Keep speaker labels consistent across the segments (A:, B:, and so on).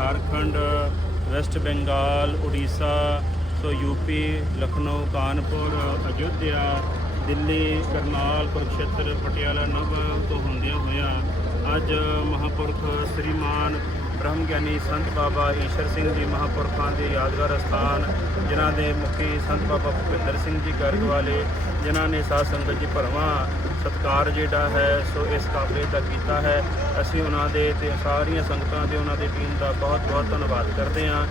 A: Jharkhand West Bengal Orissa so UP Lucknow Kanpur Ayodhya Delhi Karnal Kurukshetra Patiala ਨਵ ਤੋਂ ਹੁੰਦਿਆਂ ਹੋਇਆਂ ਅੱਜ ਮਹਾਪੁਰਖ ਸ੍ਰੀਮਾਨ ਬ੍ਰਹਮ ਗਿਆਨੀ ਸੰਤ ਬਾਬਾ ਈਸ਼ਰ ਸਿੰਘ ਜੀ ਮਹਾਪੁਰਖਾਂ ਦੇ ਯਾਦਗਾਰ ਸਥਾਨ, ਜਿਨ੍ਹਾਂ ਦੇ ਮੁਖੀ ਸੰਤ ਬਾਬਾ ਭੁਪਿੰਦਰ ਸਿੰਘ ਜੀ ਗਰਗ ਵਾਲੇ ਜਿਨ੍ਹਾਂ ਨੇ ਸਾਧ ਸੰਗਤ ਜੀ ਭਰਵਾਂ ਸਤਕਾਰ ਜਿਹੜਾ ਹੈ, ਸੋ ਇਸ ਕਾਬਲੇ ਦਾ ਕੀਤਾ ਹੈ। ਅਸੀਂ ਉਹਨਾਂ ਦੇ ਤੇ ਸਾਰੀਆਂ ਸੰਗਤਾਂ ਦੇ, ਉਹਨਾਂ ਦੇ ਟੀਮ ਦਾ ਬਹੁਤ ਬਹੁਤ ਧੰਨਵਾਦ ਕਰਦੇ ਹਾਂ।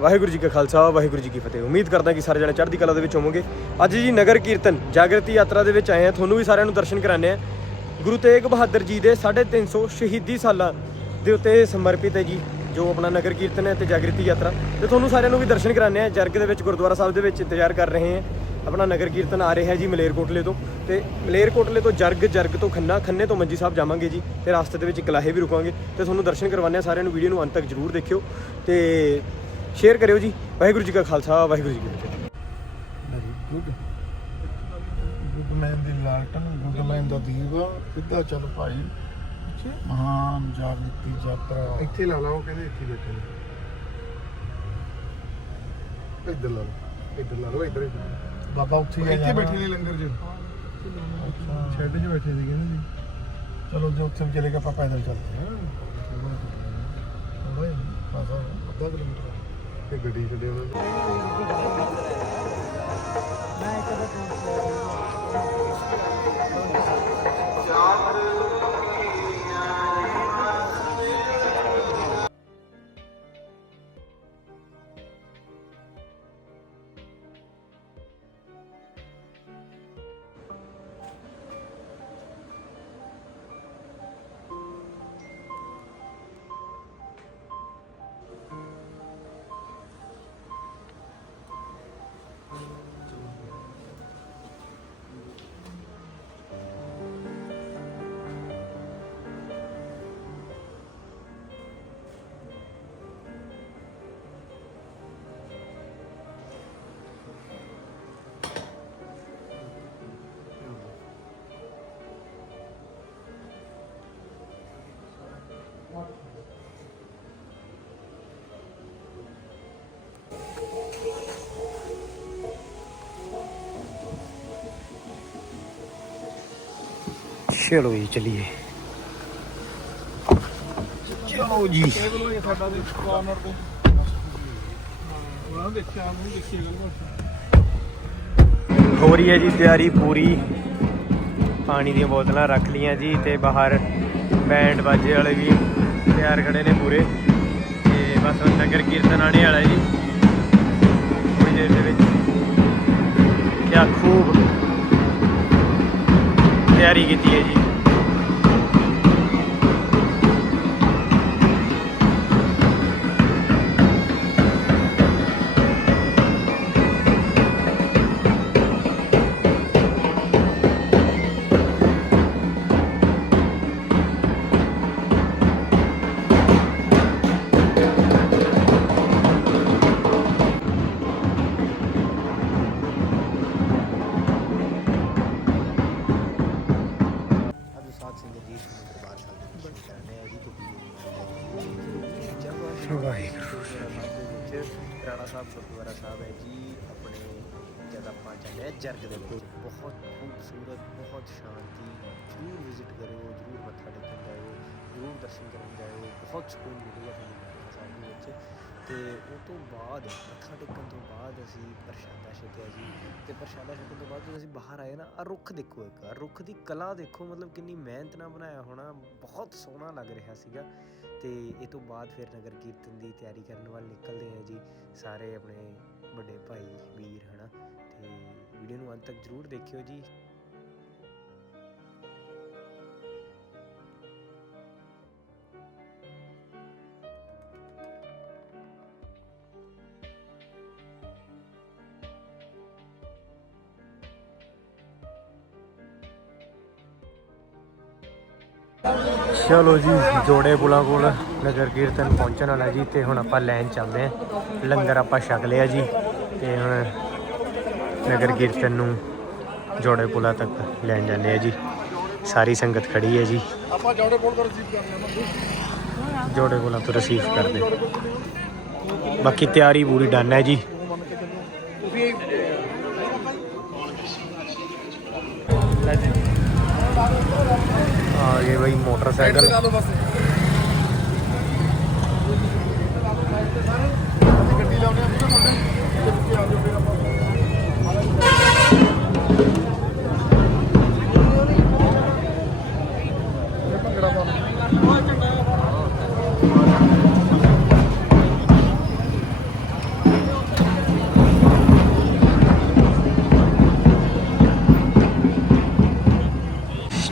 B: ਵਾਹਿਗੁਰੂ ਜੀ ਕਾ ਖਾਲਸਾ, ਵਾਹਿਗੁਰੂ ਜੀ ਕੀ ਫਤਿਹ। ਉਮੀਦ ਕਰਦਾ ਕਿ ਸਾਰੇ ਜਣੇ ਚੜ੍ਹਦੀ ਕਲਾ ਦੇ ਵਿੱਚ ਹੋਵੋਗੇ। ਅੱਜ ਜੀ ਨਗਰ ਕੀਰਤਨ, ਜਾਗਰਤੀ ਯਾਤਰਾ ਦੇ ਵਿੱਚ ਆਏ ਆ ਤੁਹਾਨੂੰ ਵੀ ਸਾਰਿਆਂ ਨੂੰ ਦਰਸ਼ਨ ਕਰਾਣੇ ਆ ਗੁਰੂ ਤੇਗ ਬਹਾਦਰ ਜੀ ਦੇ 350 ਸ਼ਹੀਦੀ ਸਾਲਾਂ ਦੇ ਉੱਤੇ ਸਮਰਪਿਤ ਹੈ ਜੀ, ਜੋ ਆਪਣਾ ਨਗਰ ਕੀਰਤਨ ਹੈ ਤੇ ਜਾਗਰਤੀ ਯਾਤਰਾ। ਤੇ ਤੁਹਾਨੂੰ ਸਾਰਿਆਂ ਨੂੰ ਵੀ ਦਰਸ਼ਨ ਕਰਾਣੇ ਆ ਜਰਗ ਦੇ ਵਿੱਚ ਗੁਰਦੁਆਰਾ ਸਾਹਿਬ ਦੇ ਵਿੱਚ ਇੰਤਜ਼ਾਰ ਕਰ ਰਹੇ ਆ ਆਪਣਾ ਨਗਰ ਕੀਰਤਨ ਆ ਰਿਹਾ ਜੀ ਮਲੇਰਕੋਟਲੇ ਤੋਂ। ਤੇ ਮਲੇਰਕੋਟਲੇ ਤੋਂ ਜਰਗ ਜਰਗ ਤੋਂ ਖੰਨਾ, ਖੰਨੇ ਤੋਂ ਮੰਜੀ ਸਾਹਿਬ ਜਾਵਾਂਗੇ ਜੀ। ਤੇ ਰਸਤੇ ਦੇ ਵਿੱਚ ਕਲਾਹੇ ਵੀ ਰੁਕਾਂਗੇ। ਤੇ ਤੁਹਾਨੂੰ ਦਰਸ਼ਨ ਕਰਵਾਉਂਦੇ ਆ ਸਾਰਿਆਂ ਨੂੰ ਵੀਡੀਓ ਨੂੰ ਅੰਤ ਤੱਕ ਜਰੂਰ ਦੇਖਿਓ। ਤੇ ਸ਼ੇਅਰ ਕਰਿਓ ਜੀ। ਵਾਹਿਗੁਰੂ ਜੀ ਕਾ ਖਾਲਸਾ ਵਾਹਿਗੁਰੂ ਜੀ ਕੀ ਫਤਿਹ।
C: Very good. ਗੁੱਡਮੈਨ ਦੀ ਲਾਲਟਨ ਗੁੱਡਮੈਨ ਦਾ ਦੀਵਾ ਸਿੱਧਾ ਚੱਲ ਭਾਈ। ਮਹਾਨ ਜਾਗਰਤੀ ਯਾਤਰਾ।
D: ਇੱਥੇ ਲਾ ਲਾ ਉਹ ਕਹਿੰਦੇ ਇੱਥੇ ਹੀ ਬੈਠੇ ਨੇ। ਇੱਧਰ ਲਾ ਲਓ ਇੱਧਰ ਲਾ ਲਓ ਇੱਧਰ ਇੱਧਰ
C: ਬਾਬਾ ਉੱਥੇ ਹੀ ਆ
D: ਇੱਥੇ। ਬੈਠੇ ਨੇ ਲੰਗਰ 'ਚ। ਸ਼ੈੱਡ 'ਚ ਬੈਠੇ ਸੀਗੇ ਨਾ ਜੀ।
C: ਚਲੋ ਜੇ ਉੱਥੇ ਵੀ ਚਲੇਗਾ ਆਪਾਂ ਪੈਦਲ ਚੱਲਦੇ ਹਾਂ।
D: ਥੋੜਾ ਖਾਸਾ ਅੱਧਾ ਕਿਲੋਮੀਟਰ। ਤੇ ਗੱਡੀ ਛੱਡੇ ਉਹਨਾਂ ਨੇ।
B: ਚਲੋ ਜੀ ਚਲਿਏ। ਚਲੋ ਜੀ।
D: ਟੇਬਲ ਹੋਈ ਸਾਡਾ ਦੇ ਕਾਰਨਰ ਤੇ ਉਹਨਾਂ ਦੇਖਿਆ ਮੂੰਹ ਦੇਖੀ ਗੱਲ
B: ਹੋ ਰਹੀ ਹੈ ਜੀ ਤਿਆਰੀ ਪੂਰੀ। ਪਾਣੀ ਦੀਆਂ ਬੋਤਲਾਂ ਰੱਖ ਲੀਆਂ ਜੀ ਤੇ ਬਾਹਰ ਬੈਂਡ ਬਾਜੇ ਵਾਲੇ ਵੀ ਤਿਆਰ ਖੜੇ ਨੇ ਪੂਰੇ। ਤੇ ਬਸ ਨਗਰ ਕੀਰਤਨ ਆਣੇ ਵਾਲਾ ਜੀ। ਥੋੜੀ ਦੇਰ ਦੇ ਵਿੱਚ। ਕਿਆ ਖੂਬ ਤਿਆਰੀ ਕੀਤੀ ਹੈ ਜੀ।
E: ਜਦ ਜਰਗ ਦੇ ਵਿੱਚ। ਬਹੁਤ ਖੂਬਸੂਰਤ, ਬਹੁਤ ਸ਼ਾਂਤੀ। ਜ਼ਰੂਰ ਵਿਜ਼ਿਟ ਕਰਿਓ, ਜ਼ਰੂਰ ਮੱਥਾ ਟੇਕਣ ਜਾਇਓ, ਜ਼ਰੂਰ ਦਰਸ਼ਨ ਕਰਨ ਜਾਇਓ। ਬਹੁਤ ਸਕੂਨ ਮਿਲੂਗਾ ਤੁਹਾਨੂੰ ਗੁਰਦੁਆਰਾ ਸਾਹਿਬ ਦੇ ਵਿੱਚ। ਤੇ ਉਹ ਤੋਂ ਬਾਅਦ, ਮੱਥਾ ਟੇਕਣ ਤੋਂ ਬਾਅਦ ਅਸੀਂ ਪ੍ਰਸ਼ਾਦਾ ਛਕਿਆ ਜੀ। ਤੇ ਪ੍ਰਸ਼ਾਦਾ ਛਕਣ ਤੋਂ ਬਾਅਦ ਜਦੋਂ ਅਸੀਂ ਬਾਹਰ ਆਏ ਨਾ ਆ ਰੁੱਖ ਦੇਖੋ ਇੱਕ, ਆਹ ਰੁੱਖ ਦੀ ਕਲਾ ਦੇਖੋ। ਮਤਲਬ ਕਿੰਨੀ ਮਿਹਨਤ ਨਾਲ ਬਣਾਇਆ ਹੋਣਾ, ਬਹੁਤ ਸੋਹਣਾ ਲੱਗ ਰਿਹਾ ਸੀਗਾ। ਤੇ ਇਹ ਤੋਂ ਬਾਅਦ ਫਿਰ ਨਗਰ ਕੀਰਤਨ ਦੀ ਤਿਆਰੀ ਕਰਨ ਵੱਲ ਨਿਕਲਦੇ ਆ ਜੀ। ਸਾਰੇ ਆਪਣੇ ਵੱਡੇ ਭਾਈ, ਵੀਰ, ਹਨਾ। ਤੇ ਵੀਡੀਓ ਨੂੰ ਅੰਤ ਤੱਕ ਜ਼ਰੂਰ ਦੇਖਿਓ ਜੀ।
B: ਚਲੋ ਜੀ, ਜੋੜੇ ਪੁਲਾ ਕੋਲ ਨਗਰ ਕੀਰਤਨ ਪਹੁੰਚਣ ਵਾਲਾ ਜੀ, ਤੇ ਹੁਣ ਆਪਾਂ ਲੈਣ ਚੱਲਦੇ ਆ ਲੰਗਰ ਆਪਾਂ ਛਕ ਲਿਆ ਜੀ, ਤੇ ਹੁਣ ਨਗਰ ਕੀਰਤਨ ਨੂੰ ਜੋੜੇ ਪੁਲਾਂ ਤੱਕ ਲੈਣ ਜਾਂਦੇ ਆ ਜੀ। ਸਾਰੀ ਸੰਗਤ ਖੜੀ ਹੈ ਜੀ।
C: ਆਪਾਂ ਜੋੜੇ ਪੁੱਲ ਤੋਂ ਰਿਸੀਵ ਕਰਨੇ ਆ
B: ਜੋੜੇ ਪੁਲਾਂ ਤੋਂ ਰਿਸੀਵ ਕਰਦੇ। ਬਾਕੀ ਤਿਆਰੀ ਪੂਰੀ ਡਨ ਹੈ ਜੀ। ਆ ਗਏ ਬਈ ਮੋਟਰਸਾਈਕਲ।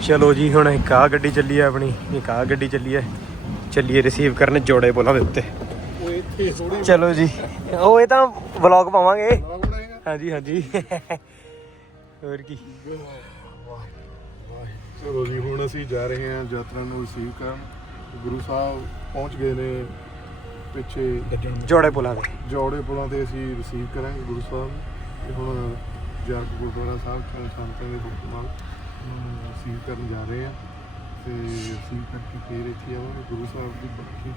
B: ਚਲੋ ਜੀ ਹੁਣ ਇੱਕ ਆ ਗੱਡੀ ਚੱਲੀ ਹੈ ਆਪਣੀ ਇੱਕ ਆ ਗੱਡੀ ਚੱਲੀ ਹੈ ਚੱਲੀਏ ਰਿਸੀਵ ਕਰਨ ਜੋੜੇ ਪੁਲਾਂ ਦੇ ਉੱਤੇ। ਚਲੋ ਜੀ ਉਹ ਇਹ ਤਾਂ ਵਲੌਗ ਪਾਵਾਂਗੇ। ਹਾਂਜੀ ਹਾਂਜੀ। ਹੋਰ ਕੀ?
C: ਚਲੋ ਜੀ ਹੁਣ ਅਸੀਂ ਜਾ ਰਹੇ ਹਾਂ ਯਾਤਰਾ ਨੂੰ ਰਿਸੀਵ ਕਰਨ। ਗੁਰੂ ਸਾਹਿਬ ਪਹੁੰਚ ਗਏ ਨੇ ਪਿੱਛੇ।
B: ਜੋੜੇ ਪੁਲਾਂ ਦੇ।
C: ਜੋੜੇ ਪੁਲਾਂ ਤੇ ਅਸੀਂ ਰਿਸੀਵ ਕਰਾਂਗੇ ਗੁਰੂ ਸਾਹਿਬ। ਤੇ ਹੁਣ ਜਰਗ ਗੁਰਦੁਆਰਾ ਸਾਹਿਬ ਤੋਂ ਸੰਤਾਂ ਦੇ ਹੁਕਮ ਨਾਲ ਰਿਸੀਵ ਕਰਨ ਜਾ ਰਹੇ ਹਾਂ ਤੇ ਰਿਸੀਵ ਕਰਕੇ ਫੇਰ ਇੱਥੇ ਆਵਾਂਗੇ। ਗੁਰੂ ਸਾਹਿਬ ਦੀ ਬਾਕੀ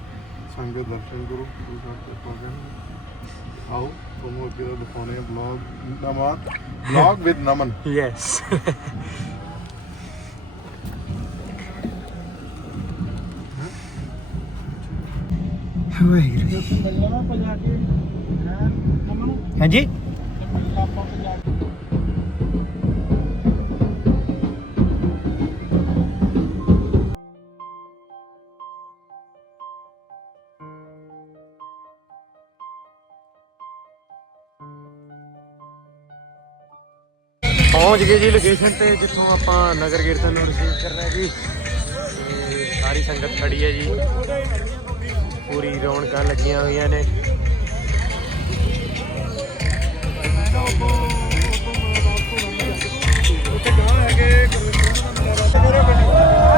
C: ਸੰਗਤ ਦਰਸ਼ਨ ਕਰੋ। ਗੁਰੂ ਸਾਹਿਬ ਦੇ ਪਹੁੰਚਣ ਆਓ ਤੁਹਾਨੂੰ ਅੱਗੇ ਦਾ ਦਿਖਾਉਣੇ ਆ ਬਲੌਗ ਨਵਾਂ ਬਲੌਗ ਵਿਦ ਨਮਨ।
B: ਯੈਸ ਹਾਂਜੀ? ਪਹੁੰਚ ਗਏ ਜੀ ਲੋਕੇਸ਼ਨ ਤੇ, ਜਿੱਥੋਂ ਆਪਾਂ ਨਗਰ ਕੀਰਤਨ ਨੂੰ ਰਿਸੀਵ ਕਰਨਾ ਜੀ। ਸਾਰੀ ਸੰਗਤ ਖੜੀ ਹੈ ਜੀ। ਪੂਰੀ ਰੌਣਕਾਂ ਲੱਗੀਆਂ ਹੋਈਆਂ ਨੇ। ਯਾ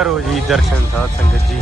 B: ਕਰੋ ਜੀ ਦਰਸ਼ਨ ਸਾਧ ਸੰਗਤ ਜੀ।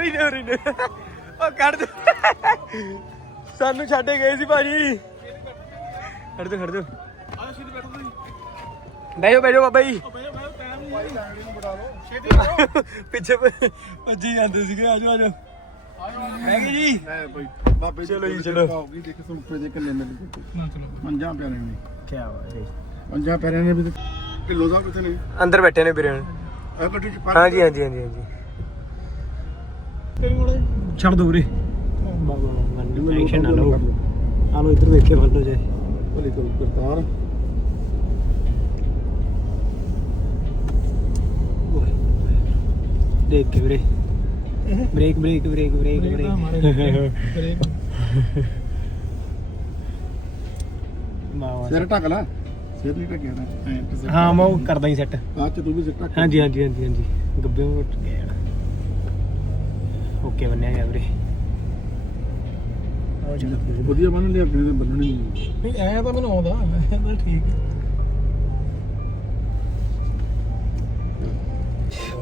B: ਉਰੀ ਨੇ ਉਰੀ ਨੇ। ਉਹ ਖੜ ਜਾ ਸਾਨੂੰ ਛੱਡੇ ਗਏ ਸੀ ਭਾਜੀ। ਖੜ ਜਾ ਖੜ ਜਾ ਬਹਿ ਜਾਓ ਬਹਿ ਜਾਓ ਬਾਬਾ ਜੀ। ਪਿੱਛੇ ਭੱਜੀ ਜਾਂਦੇ ਸੀਗੇ ਆ ਜਾਓ ਆ ਜਾਓ। ਹੈਗੇ ਜੀ।
C: ਹੈ ਬਈ ਬਾਬੇ
B: ਚਲੋ ਜੀ, ਚਲੋ।
C: ਆਉਗੀ ਦੇਖ ਸੁਣਪੇ ਦੇ ਕਿੰਨੇ ਮਿਲ ਗਏ। ਪੰਜਾਂ ਪਿਆਰੇ ਨੇ।
B: ਕੀ ਬਾਤ ਹੈ
C: ਪੰਜਾਂ ਪਿਆਰੇ ਨੇ ਵੀ ਤੇ ਢਿੱਲੋਂ ਸਾਹਿਬ ਕਿੱਥੇ ਨੇ?
B: ਅੰਦਰ ਬੈਠੇ ਨੇ ਵੀਰੇ ਹੁਣ।
C: ਇਹ ਗੱਡੀ ਚ ਪਾ
B: ਹਾਂਜੀ ਹਾਂਜੀ ਹਾਂਜੀ। ਛੱਡ ਦੋ ਵੀਰੇ। ਟੈਨਸ਼ਨ ਨਾ ਲਓ। ਆ ਲੋ ਇੱਧਰ ਦੇਖੇ ਵੱਲ ਨੂੰ ਜੇ।
C: ਭਲੀ ਕਰੋ ਕਰਤਾਰ।
B: ਦੇਖ ਕੇ ਵੀਰੇ। Brake brake brake brake brake ਵਾਹ
C: ਸਿਰ ਢੱਕ ਲੈ। ਸਿਰ ਨਹੀਂ ਢੱਕਿਆ ਨਾ ਐਂ ਤੇ ਸਿਰ
B: ਹਾਂ ਮੈਂ ਉਹ ਕਰਦਾ ਹੀ ਸੈੱਟ
C: ਬਾਅਦ ਚ ਤੂੰ ਵੀ ਸਿਰ ਢੱਕ।
B: ਹਾਂਜੀ ਹਾਂਜੀ ਹਾਂਜੀ ਹਾਂਜੀ। ਗੱਬੇ ਨੂੰ ਉੱਠ ਗਿਆ। ਓਕੇ ਬੰਨਿਆ ਗਿਆ ਵੀਰੇ।
E: ਆਓ ਚਲੋ।
C: ਵਧੀਆ ਬਣ ਲਿਆ ਅੱਗੇ ਤੇ ਬੰਨਣੀ ਨਹੀਂ।
D: ਨਹੀਂ ਐ ਤਾਂ ਮੈਨੂੰ ਆਉਂਦਾ ਐ ਤਾਂ ਠੀਕ ਹੈ।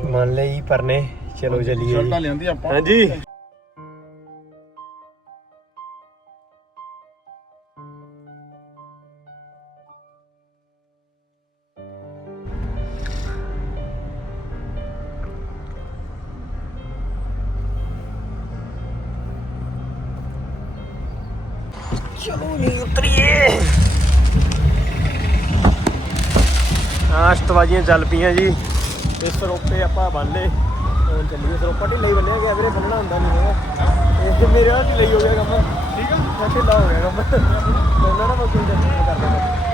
B: ਮੰਨ ਲਈ ਪਰਨੇ ਚਲੋ ਚੱਲੀਏ।
C: ਸ਼ਰਟਾਂ ਲਿਆਂਦੀ ਆਪਾਂ।
B: ਹਾਂਜੀ। ਹਾਂ ਅਸ਼ਤਵਾਜੀਆਂ ਚੱਲ ਪਈਆਂ ਜੀ। ਇਸ ਸਰੋਪੇ ਆਪਾਂ ਬੰਨ ਹੁਣ ਚੱਲੀਏ ਸਰੋਪਾ ਢਿੱਲਾ ਹੀ ਬੰਨਿਆ ਗਿਆ ਵੀਰੇ ਬੰਨਣਾ ਹੁੰਦਾ ਨਹੀਂ ਹੈਗਾ। ਇਹ ਮੇਰੇ ਨਾਲ ਢਿੱਲਾ ਹੀ ਹੋ ਗਿਆ ਕੰਮ। ਠੀਕ ਆ। ਢਿੱਲਾ ਹੋ ਗਿਆ ਕੰਮ। ਬੰਨਣਾ ਨਾ ਮੈਂ ਕੋਈ ਟੈਨਸ਼ਨ ਕਰ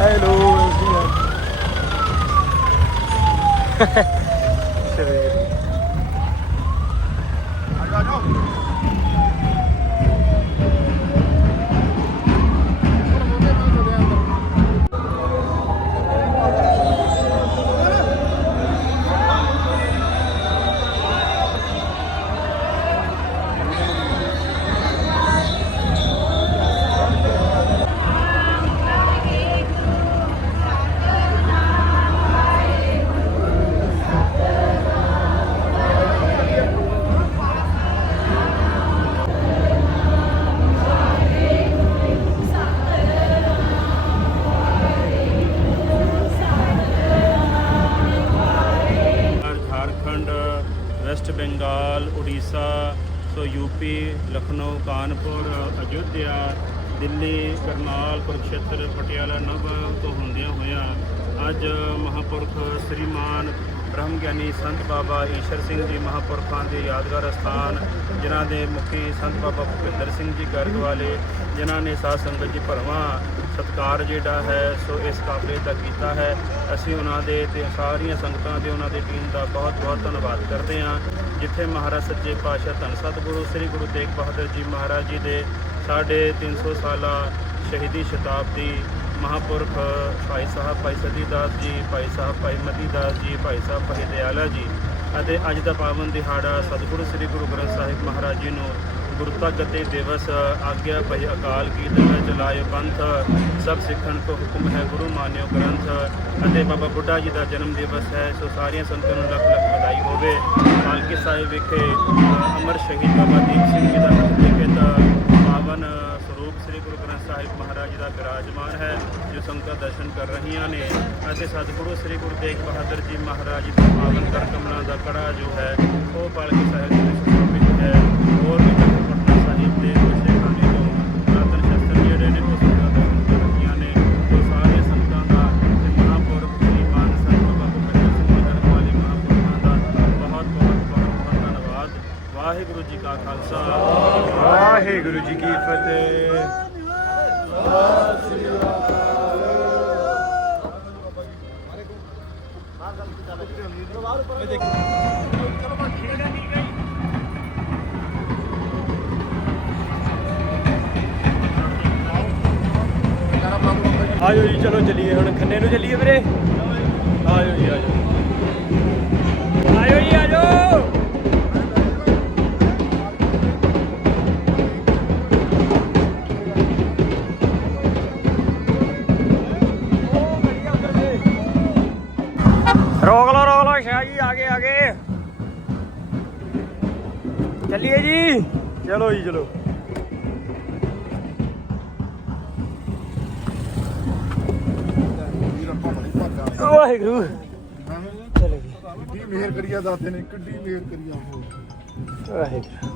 A: Hello. उड़ीसा ਸੋ ਯੂਪੀ ਲਖਨਊ ਕਾਨਪੁਰ ਅਯੁੱਧਿਆ ਦਿੱਲੀ ਕਰਨਾਲ ਕੁਰਕਸ਼ੇਤਰ ਪਟਿਆਲਾ ਨਵ ਤੋਂ ਹੁੰਦਿਆਂ ਹੋਇਆਂ ਅੱਜ ਮਹਾਪੁਰਖ ਸ੍ਰੀਮਾਨ ਬ੍ਰਹਮ ਗਿਆਨੀ ਸੰਤ ਬਾਬਾ ਈਸ਼ਰ ਸਿੰਘ ਜੀ ਮਹਾਪੁਰਖਾਂ ਦੇ ਯਾਦਗਾਰ ਸਥਾਨ ਜਿਨ੍ਹਾਂ ਦੇ ਮੁਖੀ ਸੰਤ ਬਾਬਾ ਭੁਪਿੰਦਰ ਸਿੰਘ ਜੀ ਗਰਗ ਵਾਲੇ ਜਿਨ੍ਹਾਂ ਨੇ ਸਾਧ ਸੰਗਤ ਜੀ ਭਰਵਾਂ ਸਤਕਾਰ ਜਿਹੜਾ ਹੈ, ਸੋ ਇਸ ਕਾਬਲੇ ਦਾ ਕੀਤਾ ਹੈ। ਅਸੀਂ ਉਹਨਾਂ ਦੇ ਤੇ ਸਾਰੀਆਂ ਸੰਗਤਾਂ ਦੇ, ਉਹਨਾਂ ਦੇ ਟੀਮ ਦਾ ਬਹੁਤ ਬਹੁਤ ਧੰਨਵਾਦ ਕਰਦੇ ਹਾਂ। ਜਿੱਥੇ ਮਹਾਰਾਜ ਸੱਚੇ ਪਾਤਸ਼ਾਹ ਧੰਨ ਸਤਿਗੁਰੂ, ਸ੍ਰੀ ਗੁਰੂ ਤੇਗ ਬਹਾਦਰ ਜੀ ਮਹਾਰਾਜ ਜੀ ਦੇ ਸਾਢੇ 300 ਸਾਲਾ ਸ਼ਹੀਦੀ ਸ਼ਤਾਬਦੀ ਮਹਾਪੁਰਖ ਭਾਈ ਸਾਹਿਬ, ਭਾਈ ਸਤੀ ਦਾਸ ਜੀ, ਭਾਈ ਸਾਹਿਬ ਭਾਈ ਮਤੀ ਦਾਸ ਜੀ, ਭਾਈ ਸਾਹਿਬ ਭਾਈ ਦਿਆਲਾ ਜੀ ਅਤੇ ਅੱਜ ਦਾ ਪਾਵਨ ਦਿਹਾੜਾ ਸਤਿਗੁਰੂ, ਸ੍ਰੀ ਗੁਰੂ ਗ੍ਰੰਥ ਸਾਹਿਬ ਮਹਾਰਾਜ ਜੀ ਨੂੰ ਗੁਰਤਾ ਗੱਦੇ ਦਿਵਸ ਆਗਿਆ ਭਈ ਅਕਾਲ ਕੀ ਹੈ ਚਲਾਇ ਪੰਥ ਸਭ ਸਿੱਖਣ ਤੋਂ ਹੁਕਮ ਹੈ ਗੁਰੂ ਮਾਨਿਓ ਗ੍ਰੰਥ ਅਤੇ ਬਾਬਾ ਬੁੱਢਾ ਜੀ ਦਾ ਜਨਮ ਦਿਵਸ ਹੈ ਸੋ ਸਾਰੀਆਂ ਸੰਗਤਾਂ ਨੂੰ ਲੱਖ ਲੱਖ ਵਧਾਈ ਹੋਵੇ। ਪਾਲਕੀ ਸਾਹਿਬ ਵਿਖੇ ਅ, ਅਮਰ ਸ਼ਹੀਦ ਬਾਬਾ ਦੀਪ ਸਿੰਘ ਜੀ ਦਾ ਲਿਖਿਤ ਪਾਵਨ ਸਰੂਪ ਸ੍ਰੀ ਗੁਰੂ ਗ੍ਰੰਥ ਸਾਹਿਬ ਮਹਾਰਾਜ ਜੀ ਦਾ ਵਿਰਾਜਮਾਨ ਹੈ ਜੋ ਸੰਗਤਾਂ ਦਰਸ਼ਨ ਕਰ ਰਹੀਆਂ ਨੇ ਅਤੇ ਸਤਿਗੁਰੂ ਸ੍ਰੀ ਗੁਰੂ ਤੇਗ ਬਹਾਦਰ ਜੀ ਮਹਾਰਾਜ ਦਾ ਪਾਵਨ ਕਰ ਕਮਲਾਂ ਦਾ ਕੜਾ ਜੋ ਹੈ ਉਹ ਪਾਲਕੀ ਸਾਹਿਬ ਦੇ ਵਿੱਚ ਸਮਰਪਿਤ ਹੈ।
B: ਔਰ रोक लो शाह जी आगे आगे चलिए जी चलो जी चलो
C: ਵੀਰ ਆਪਾਂ ਬੜੀ ਭਾਗਾ
B: वाहेगुरु चलो जी
C: ਕਿੱਡੀ ਮਿਹਰ ਕਰੀਆ ਦਾਤੇ ਨੇ ਕਿੱਡੀ ਮਿਹਰ ਕਰੀਆ ਉਹ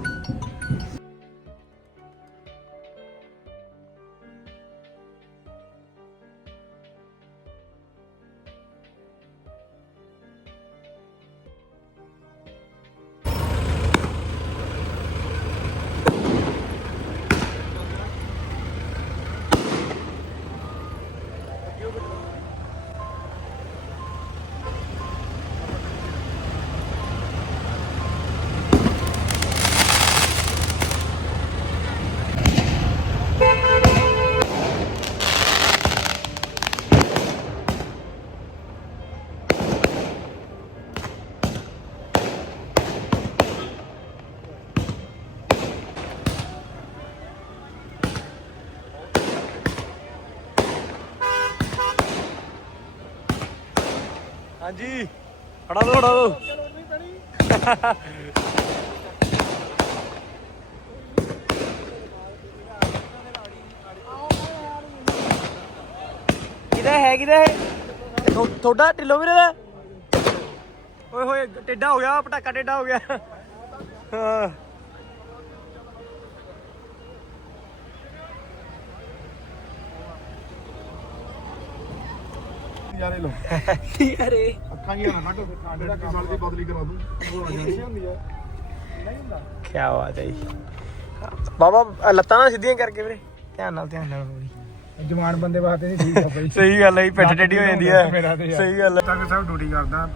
B: ਹਾਂਜੀ। ਫੜਾ ਦੋ ਫੜਾ ਦੋ। ਕਿਹਦਾ ਹੈ ਕਿਹਦਾ ਹੈ? ਥੋ- ਤੁਹਾਡਾ ਢਿੱਲੋ ਵੀਰੇ ਦਾ? ਓਏ ਹੋਏ, ਟੇਡਾ ਹੋ ਗਿਆ, ਪਟਾਕਾ ਟੇਡਾ ਹੋ ਗਿਆ। ਹਾਂ।
C: ਯਾਰੇ ਲੋ
B: ਅਰੇ
C: ਅੱਖਾਂ ਜੀਆਂ ਨਾ ਕੱਢ ਜਿਹੜਾ ਕਮਲ ਦੀ ਬਦਲੀ ਕਰਾ ਦੂੰ। ਉਹ ਏਜੰਸੀ ਹੁੰਦੀ ਆ।
B: ਕੀ ਬਾਤ ਹੈ ਜੀ। ਬਾਬਾ ਲੱਤਾਂ ਨਾ ਸਿੱਧੀਆਂ ਕਰਕੇ ਵੀਰੇ। ਧਿਆਨ ਨਾਲ ਧਿਆਨ ਨਾਲ। ਹੋਈ
D: ਜਵਾਨ ਬੰਦੇ ਵਾਸਤੇ ਨਹੀਂ ਠੀਕ ਆ ਬਈ।
B: ਸਹੀ ਗੱਲ ਹੈ ਜੀ ਪਿੱਠ ਟੇਢੀ ਹੋ ਜਾਂਦੀ ਹੈ
D: ਯਾਰ।
B: ਸਹੀ ਗੱਲ ਹੈ।
D: ਤੱਕ ਸਾਹਿਬ ਡਿਊਟੀ ਕਰਦਾ।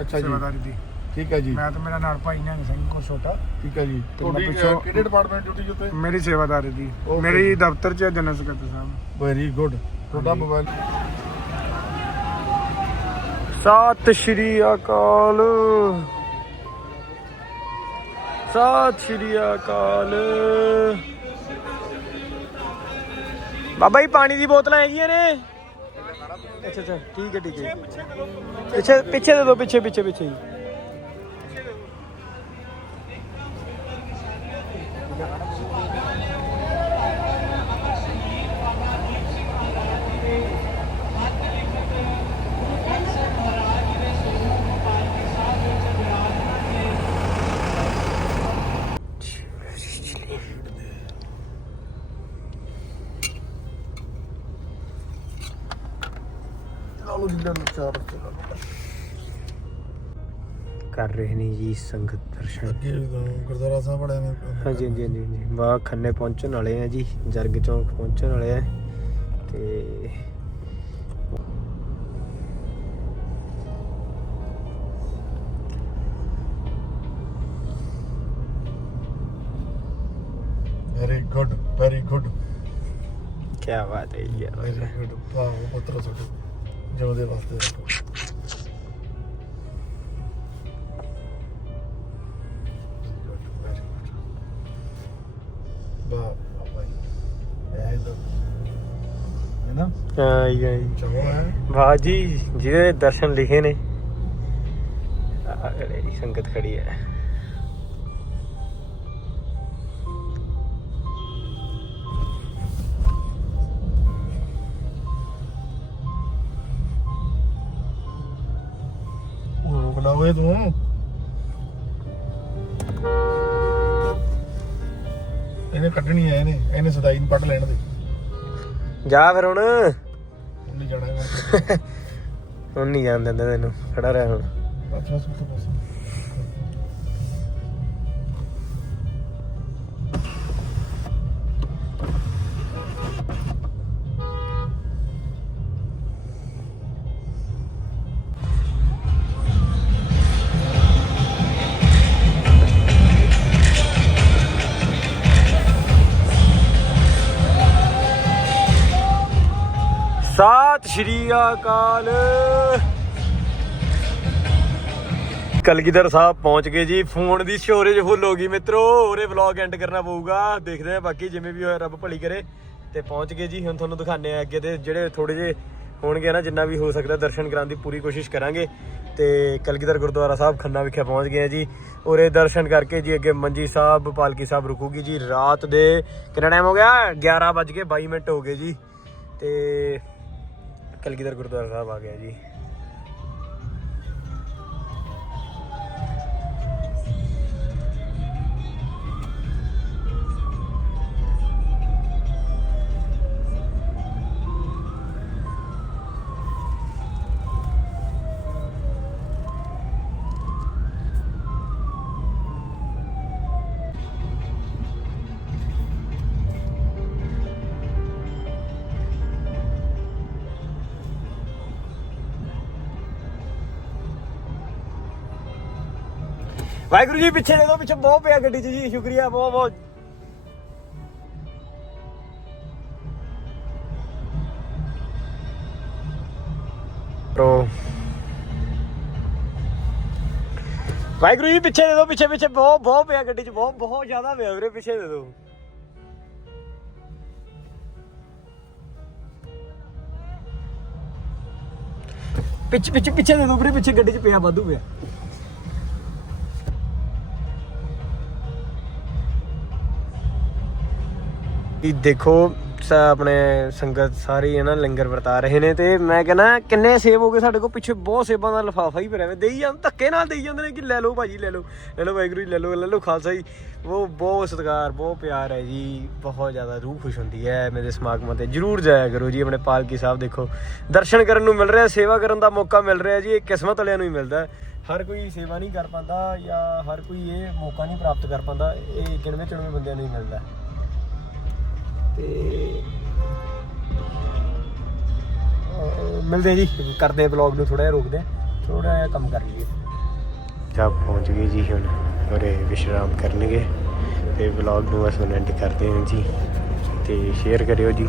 C: ਅੱਛਾ ਜੀ।
D: ਸੇਵਾਦਾਰੀ ਦੀ।
C: ਠੀਕ ਹੈ ਜੀ।
D: ਮੈਂ ਤੇ ਮੇਰਾ ਨਾਲ ਭਾਈ ਨਿਹੰਗ ਸਿੰਘ ਕੋ ਛੋਟਾ।
C: ਠੀਕ ਹੈ ਜੀ। ਤੁਹਾਡੀ ਕਿਹੜੇ ਡਿਪਾਰਟਮੈਂਟ ਡਿਊਟੀ ਉੱਤੇ
D: ਮੇਰੀ ਸੇਵਾਦਾਰੀ ਦੀ. ਮੇਰੀ ਦਫ਼ਤਰ ਚ ਜਨਰਲ ਸਕੱਤਰ ਸਾਹਿਬ।
C: ਵੈਰੀ ਗੁੱਡ ਤੁਹਾਡਾ ਮੋਬਾਈਲ
B: ਸਤਿ ਸ਼੍ਰੀ ਅਕਾਲ। ਸਤਿ ਸ਼੍ਰੀ ਅਕਾਲ। ਬਾਬਾ ਜੀ, ਪਾਣੀ ਦੀ ਬੋਤਲਾਂ ਹੈਗੀਆਂ ਨੇ? ਅੱਛਾ ਅੱਛਾ, ਠੀਕ ਹੈ ਠੀਕ ਹੈ। ਪਿੱਛੇ ਪਿੱਛੇ ਦੇ ਦੋ, ਪਿੱਛੇ ਪਿੱਛੇ ਪਿੱਛੇ। ਜੀ
C: ਜਿੱਦਾਂ ਚਾਰ
B: ਕਰ ਰਹੇ ਨੇ ਜੀ ਸੰਗਤ ਦਰਸ਼ਨ।
C: ਅੱਗੇ ਗੁਰਦੁਆਰਾ ਸਾਹਿਬ ਵਾਲਿਆਂ ਨੇ
B: ਹਾਂਜੀ ਹਾਂਜੀ ਹਾਂਜੀ ਹਾਂਜੀ। ਵਾਹ ਖੰਨੇ ਪਹੁੰਚਣ ਵਾਲੇ ਆ ਜੀ ਜਰਗ ਚੌਂਕ ਪਹੁੰਚਣ ਵਾਲੇ ਆ। ਤੇ
C: ਵੈਰੀ ਗੁੱਡ ਵੈਰੀ ਗੁੱਡ
B: ਕੀ ਬਾਤ ਹੈ ਯਾਰ।
C: ਵੈਰੀ ਗੁੱਡ ਵਾਹ ਪੁੱਤਰ ਸੋਟੋ ਜਿਉਂਦੇ ਵਾਸਤੇ ਰੱਖੋ। ਵਾਹ ਵਾਹ ਭਾਈ ਇਹ ਤਾਂ ਹੈ ਨਾ?
B: ਹਾਂ ਜੀ ਹਾਂ ਜੀ।
C: ਚਾਹੋ ਹੈ?
B: ਵਾਹ ਜੀ ਜਿਹਦੇ ਦਰਸ਼ਨ ਲਿਖੇ ਨੇ ਆ ਗੜੀ ਸੰਗਤ ਖੜੀ ਹੈ।
C: ਓਏ ਤੂੰ। ਇਹਨੇ ਕੱਢਣੀ ਹੈ ਇਹਨੇ ਇਹਨੇ ਸਦਾਈ ਨੂੰ ਕੱਢ ਲੈਣ ਦੇ।
B: ਜਾ ਫਿਰ ਹੁਣ।
C: ਹੁਣ ਨਹੀਂ ਜਾਣਾ ਹੈਗਾ।
B: ਹੁਣ ਨਹੀਂ ਜਾਣ ਦਿੰਦੇ ਤੈਨੂੰ ਖੜਾ ਰਹਿ ਹੁਣ।
C: ਬਸ ਬਸ ਬਸ।
B: ਅਕਾਲ। ਕਲਗੀਧਰ ਸਾਹਿਬ ਪਹੁੰਚ ਗਏ ਜੀ। ਫੋਨ ਦੀ ਸਟੋਰੇਜ ਫੁੱਲ ਹੋ ਗਈ ਮਿੱਤਰੋ। ਉਰੇ ਵਲੌਗ ਐਂਡ ਕਰਨਾ ਪਊਗਾ। ਦੇਖਦੇ ਆ ਬਾਕੀ ਜਿਵੇਂ ਵੀ ਹੋਇਆ ਰੱਬ ਭਲੀ ਕਰੇ। ਤੇ ਪਹੁੰਚ ਗਏ ਜੀ। ਹੁਣ ਤੁਹਾਨੂੰ ਦਿਖਾਣੇ ਆ ਅੱਗੇ ਤੇ ਜਿਹੜੇ ਥੋੜੇ ਜੇ ਹੋਣਗੇ ਨਾ, ਜਿੰਨਾ ਵੀ ਹੋ ਸਕਦਾ ਦਰਸ਼ਨ ਕਰਾਉਣ ਦੀ ਪੂਰੀ ਕੋਸ਼ਿਸ਼ ਕਰਾਂਗੇ। ਤੇ ਕਲਗੀਧਰ ਗੁਰਦੁਆਰਾ ਸਾਹਿਬ ਖੰਨਾ ਵਿਖੇ ਪਹੁੰਚ ਗਏ ਆ ਜੀ। ਉਰੇ ਦਰਸ਼ਨ ਕਰਕੇ ਜੀ ਅੱਗੇ ਮੰਜੀ ਸਾਹਿਬ, ਪਾਲਕੀ ਸਾਹਿਬ ਰੁਕੂਗੀ ਜੀ। ਰਾਤ ਦੇ ਕਿੰਨਾ ਟਾਈਮ ਹੋ ਗਿਆ? 11:22 ਮਿੰਟ ਹੋ ਗਏ ਜੀ। ਤੇ ਕਲਗੀਧਰ ਗੁਰਦੁਆਰਾ ਸਾਹਿਬ ਆ ਗਿਆ ਜੀ। ਵਾਹਿਗੁਰੂ ਜੀ ਪਿੱਛੇ ਦੇ ਦੋ ਪਿੱਛੇ ਬਹੁਤ ਪਿਆ ਗੱਡੀ 'ਚ ਜੀ ਸ਼ੁਕਰੀਆ ਬਹੁਤ ਬਹੁਤ। ਪ੍ਰੋ ਵਾਹਿਗੁਰੂ ਜੀ ਪਿੱਛੇ ਦੇ ਦੋ ਪਿੱਛੇ ਪਿੱਛੇ ਬਹੁਤ ਬਹੁਤ ਪਿਆ ਗੱਡੀ 'ਚ ਬਹੁਤ ਬਹੁਤ ਜ਼ਿਆਦਾ ਪਿਆ ਵੀਰੇ ਪਿੱਛੇ ਦੇ ਦੋ। ਪਿੱਛੇ ਪਿੱਛੇ ਪਿੱਛੇ ਦੇ ਦੋ ਵੀਰੇ ਪਿੱਛੇ ਗੱਡੀ 'ਚ ਪਿਆ ਵਾਧੂ ਪਿਆ। ਇਹ ਦੇਖੋ ਆਪਣੇ ਸੰਗਤ ਸਾਰੀ ਹੈ ਨਾ ਲੰਗਰ ਵਰਤਾ ਰਹੇ ਨੇ ਤੇ ਮੈਂ ਕਹਿੰਦਾ, ਕਿੰਨੇ ਸੇਬ ਹੋ ਗਏ ਸਾਡੇ ਕੋਲ? ਪਿੱਛੇ ਬਹੁਤ ਸੇਬਾਂ ਦਾ ਲਫਾਫਾ ਹੀ ਭਰਿਆ ਹੋਇਆ। ਦੇਈ ਜਾਂ ਧੱਕੇ ਨਾਲ ਦੇਈ ਜਾਂਦੇ ਨੇ ਕਿ ਲੈ ਲਓ ਭਾਜੀ, ਲੈ ਲਓ। ਲੈ ਲਓ ਵਾਹਿਗੁਰੂ ਜੀ, ਲੈ ਲਓ ਲੈ ਲਓ ਖਾਲਸਾ ਜੀ। ਉਹ ਬਹੁਤ ਸਤਿਕਾਰ, ਬਹੁਤ ਪਿਆਰ ਹੈ ਜੀ। ਬਹੁਤ ਜ਼ਿਆਦਾ ਰੂਹ ਖੁਸ਼ ਹੁੰਦੀ ਹੈ ਮੇਰੇ ਸਮਾਗਮਾਂ ਤੇ। ਜਰੂਰ ਜਾਇਆ ਕਰੋ ਜੀ ਆਪਣੇ ਪਾਲਕੀ ਸਾਹਿਬ, ਦੇਖੋ। ਦਰਸ਼ਨ ਕਰਨ ਨੂੰ ਮਿਲ ਰਿਹਾ, ਸੇਵਾ ਕਰਨ ਦਾ ਮੌਕਾ ਮਿਲ ਰਿਹਾ ਜੀ, ਇਹ ਕਿਸਮਤ ਵਾਲਿਆਂ ਨੂੰ ਹੀ ਮਿਲਦਾ। ਹਰ ਕੋਈ ਸੇਵਾ ਨਹੀਂ ਕਰ ਪਾਉਂਦਾ ਜਾਂ ਹਰ ਕੋਈ ਇਹ ਮੌਕਾ ਨਹੀਂ ਪ੍ਰਾਪਤ ਕਰ ਪਾਉਂਦਾ, ਇਹ ਗਿਣਵੇਂ ਚੁਣਵੇਂ ਬੰਦਿਆਂ ਨੂੰ ਹੀ ਮਿਲਦਾ। ਤੇ ਮਿਲਦੇ ਜੀ, ਕਰਦੇ ਬਲੌਗ ਨੂੰ ਥੋੜਾ ਜਿਹਾ ਰੋਕਦੇ ਥੋੜਾ ਜਿਹਾ ਕੰਮ ਕਰ ਲਈਏ। ਜਾ ਪਹੁੰਚ ਗਏ ਜੀ ਹੁਣ ਔਰੇ ਵਿਸ਼ਰਾਮ ਕਰਨਗੇ ਤੇ ਬਲੌਗ ਨੂੰ ਬਸ ਹੁਣ ਐਂਡ ਕਰਦੇ ਹਾਂ ਜੀ। ਤੇ ਸ਼ੇਅਰ ਕਰਿਓ ਜੀ।